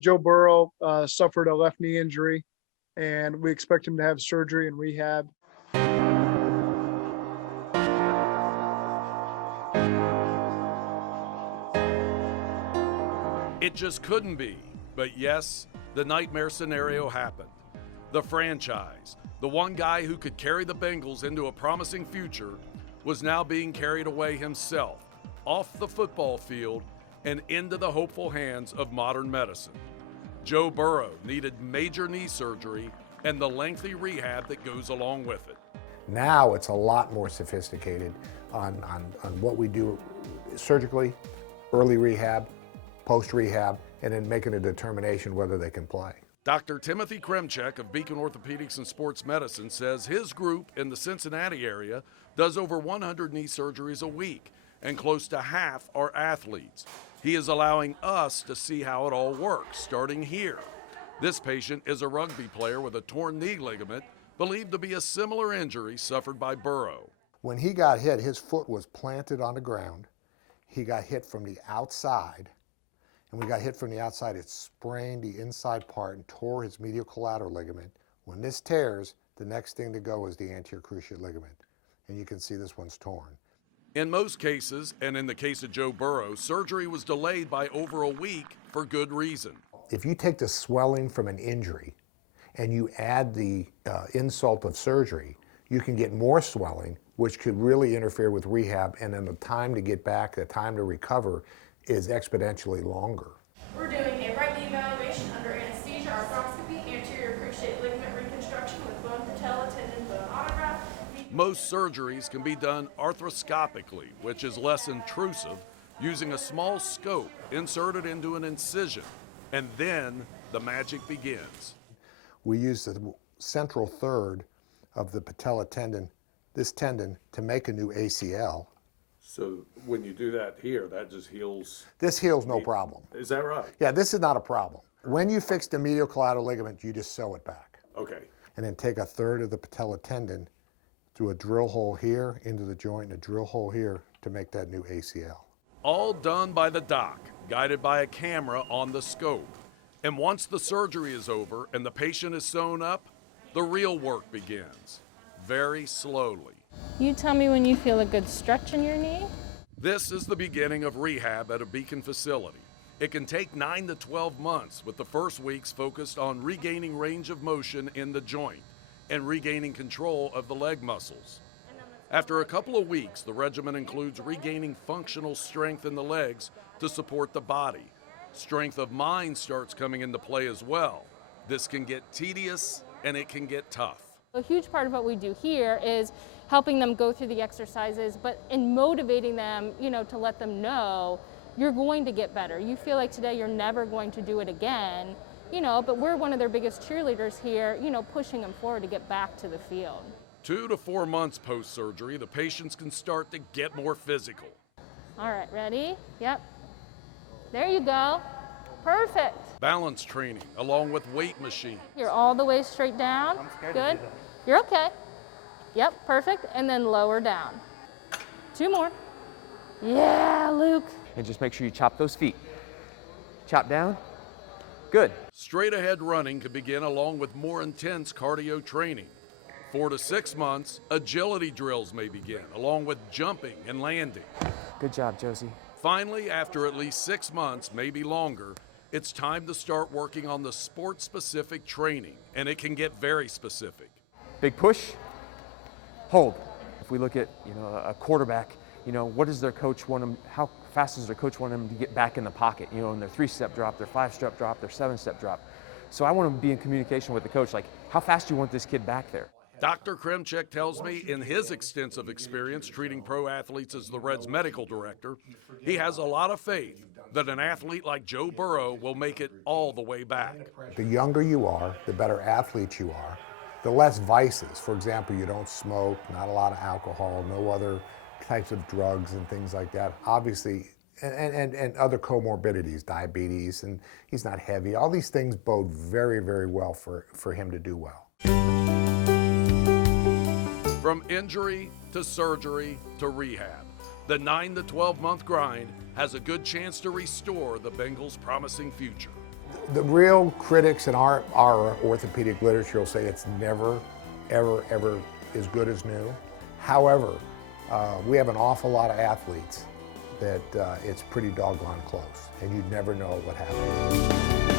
Joe Burrow suffered a left knee injury, and we expect him to have surgery and rehab. It just couldn't be. But yes, the nightmare scenario happened. The franchise, the one guy who could carry the Bengals into a promising future, was now being carried away himself, off the football field and into the hopeful hands of modern medicine. Joe Burrow needed major knee surgery and the lengthy rehab that goes along with it. Now it's a lot more sophisticated on what we do surgically, early rehab, post-rehab, and then making a determination whether they can play. Dr. Timothy Kremchek of Beacon Orthopedics and Sports Medicine says his group in the Cincinnati area does over 100 knee surgeries a week, and close to half are athletes. He is allowing us to see how it all works, starting here. This patient is a rugby player with a torn knee ligament, believed to be a similar injury suffered by Burrow. When he got hit, his foot was planted on the ground. He got hit from the outside, and we got hit from the outside. It sprained the inside part and tore his medial collateral ligament. When this tears, the next thing to go is the anterior cruciate ligament, and you can see this one's torn. In most cases, and in the case of Joe Burrow, surgery was delayed by over a week for good reason. If you take the swelling from an injury and you add the insult of surgery, you can get more swelling, which could really interfere with rehab, and then the time to get back, the time to recover, is exponentially longer. We're doing a right knee evaluation under anesthesia, arthroscopy, anterior cruciate ligament reconstruction with bone patella tendon bone autograft. Most surgeries can be done arthroscopically, which is less intrusive, using a small scope inserted into an incision, and then the magic begins. We use the central third of the patella tendon, this tendon, to make a new ACL. So when you do that here, that just heals? This heals no problem. Is that right? Yeah, this is not a problem. When you fix the medial collateral ligament, you just sew it back. Okay. And then take a third of the patella tendon through a drill hole here into the joint and a drill hole here to make that new ACL. All done by the doc, guided by a camera on the scope. And once the surgery is over and the patient is sewn up, the real work begins, very slowly. You tell me when you feel a good stretch in your knee. This is the beginning of rehab at a Beacon facility. It can take 9 to 12 months, with the first weeks focused on regaining range of motion in the joint and regaining control of the leg muscles. After a couple of weeks, the regimen includes regaining functional strength in the legs to support the body. Strength of mind starts coming into play as well. This can get tedious and it can get tough. A huge part of what we do here is helping them go through the exercises, but in motivating them, to let them know you're going to get better. You feel like today you're never going to do it again, but we're one of their biggest cheerleaders here, pushing them forward to get back to the field. 2 to 4 months post-surgery, the patients can start to get more physical. All right, ready? Yep. There you go. Perfect. Balance training along with weight machine. You're all the way straight down. Good. You're okay. Yep, perfect. And then lower down. 2 more. Yeah, Luke. And just make sure you chop those feet. Chop down. Good. Straight ahead running can begin along with more intense cardio training. 4 to 6 months, agility drills may begin, along with jumping and landing. Good job, Josie. Finally, after at least 6 months, maybe longer, it's time to start working on the sport-specific training, and it can get very specific. Big push, hold. If we look at, a quarterback, what does their coach want them, how fast does their coach want them to get back in the pocket, in their 3-step drop, their 5-step drop, their 7-step drop. So I want to be in communication with the coach, like, how fast do you want this kid back there? Dr. Kremchek tells me in his extensive experience treating pro athletes as the Reds medical director, he has a lot of faith that an athlete like Joe Burrow will make it all the way back. The younger you are, the better athlete you are, the less vices. For example, you don't smoke, not a lot of alcohol, no other types of drugs and things like that. Obviously, and other comorbidities, diabetes, and he's not heavy. All these things bode very, very well for him to do well. From injury to surgery to rehab, the 9 to 12 month grind has a good chance to restore the Bengals' promising future. The real critics in our orthopedic literature will say it's never, ever, ever as good as new. However, we have an awful lot of athletes that it's pretty doggone close, and you'd never know what happened.